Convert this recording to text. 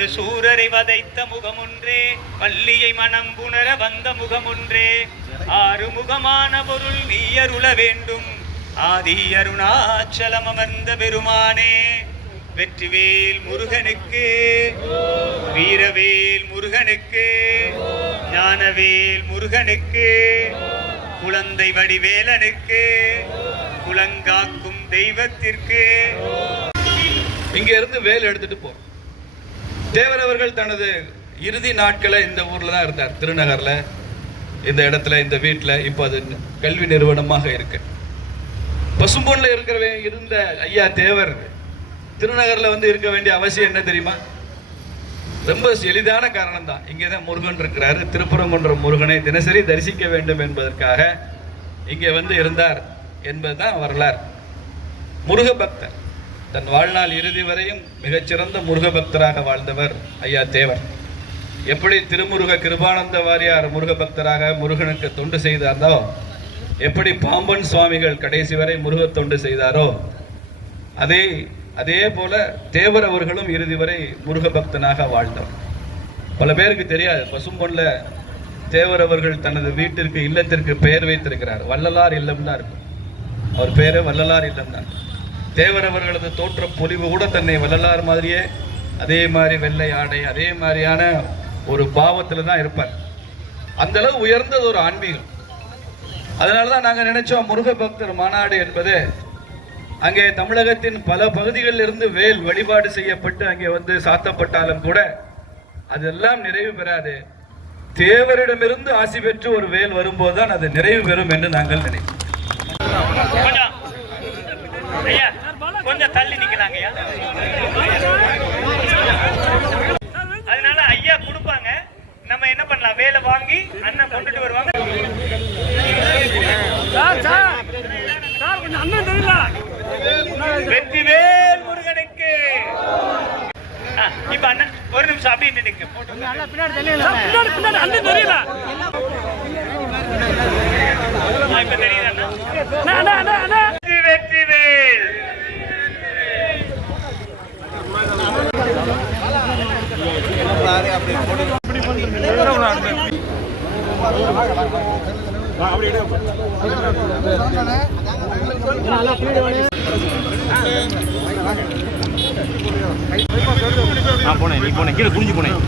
படுசூரரை வதைத்த முகமொன்றே, வள்ளியை மனம் புணர வந்த முகமொன்றே, ஆறுமுகமான பொருள் நீ அருள வேண்டும், ஆதி அருணாச்சலம் அமர்ந்த பெருமானே. வெற்றிவேல் முருகனுக்கு, வீரவேல் முருகனுக்கு, ஞானவேல் முருகனுக்கு, குழந்தை வடிவேலனுக்கு, குலங்காக்கும் தெய்வத்திற்கு. இங்க இருந்து வேல் எடுத்துட்டு போறோம். தேவர் அவர்கள் தனது இறுதி நாட்களை இந்த ஊர்ல தான் இருந்தார், திருநகர்ல, இந்த இடத்துல, இந்த வீட்டுல. இப்போ அது கல்வி நிறுவனமாக இருக்கு. பசும்பொன்ல இருந்த ஐயா தேவர் திருநகர்ல வந்து இருக்க வேண்டிய அவசியம் என்ன தெரியுமா? ரொம்ப எளிதான காரணம் தான். இங்கேதான் முருகன் இருக்கிறாரு. திருப்பரங்குன்றம் முருகனை தினசரி தரிசிக்க வேண்டும் என்பதற்காக இங்கே வந்து இருந்தார் என்பதுதான் வரலாறு. முருக பக்தர், தன் வாழ்நாள் இறுதி வரையும் மிகச்சிறந்த முருக பக்தராக வாழ்ந்தவர் ஐயா தேவர். எப்படி திருமுருக கிருபானந்த வாரியார் முருக பக்தராக முருகனுக்கு தொண்டு செய்தாரோ, எப்படி பாம்பன் சுவாமிகள் கடைசி வரை முருக தொண்டு செய்தாரோ, அதே போல தேவர் அவர்களும் இறுதி வரை முருக பக்தனாக வாழ்ந்தவர். பல பேருக்கு தெரியாது, பசும்பொன்ல தேவர் அவர்கள் தனது வீட்டிற்கு, இல்லத்திற்கு பெயர் வைத்திருக்கிறார். வள்ளலார் இல்லம் தான் இருக்கும். அவர் பேரு வள்ளலார் இல்லம் தான். தேவர் அவர்களது தோற்ற பொலிவு கூட தன்னை வள்ளலார் மாதிரியே, அதே மாதிரி வெள்ளை ஆடை, அதே மாதிரியான ஒரு பாவத்தில் தான் இருப்பார். அந்த அளவு உயர்ந்தது ஒரு ஆன்மீகம். அதனாலதான் நாங்கள் நினைச்சோம் முருக பக்தர் மாநாடு என்பது அங்கே தமிழகத்தின் பல பகுதிகளில் இருந்து வேல் வழிபாடு செய்யப்பட்டு அங்கே வந்து சாத்தப்பட்டாலும் கூட அதெல்லாம் நிறைவு பெறாது. தேவரிடமிருந்து ஆசி பெற்று ஒரு வேல் வரும்போதுதான் அது நிறைவு பெறும் என்று நாங்கள் நினைக்கிறோம். கொஞ்சம் தள்ளி நிக்கிறாங்க. அதனால ஐயா கொடுப்பாங்க, நம்ம என்ன பண்ணலாம், வேலை வாங்கி அண்ணன் கொண்டுட்டு வருவாங்க. வெற்றிவேல் முருகனுக்கு. இப்ப அண்ணன் ஒரு நிமிஷம் அப்படியே நினைக்க இப்ப தெரியுது வெற்றிவேல். போனேன், நீ போனேன், கீழே குனிஞ்சு போனேன்.